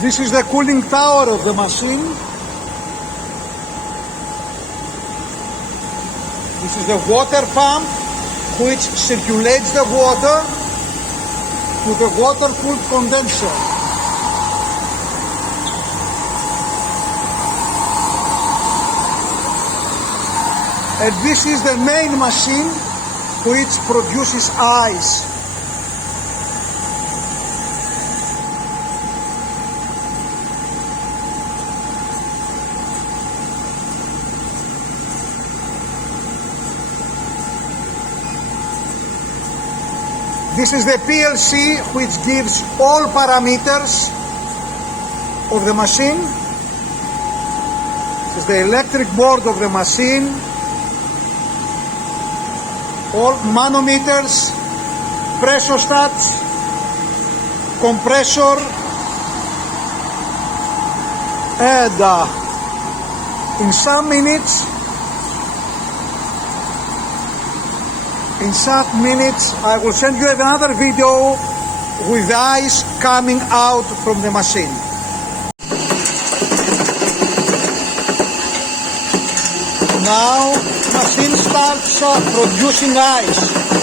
This is the cooling tower of the machine. This is the water pump which circulates the water to the water-cooled condenser. And this is the main machine which produces ice. This is the PLC which gives all parameters of the machine. This is the electric board of the machine. All manometers, pressure stats, compressor, and in some minutes I will send you another video with the ice coming out from the machine. Now machine starts producing ice.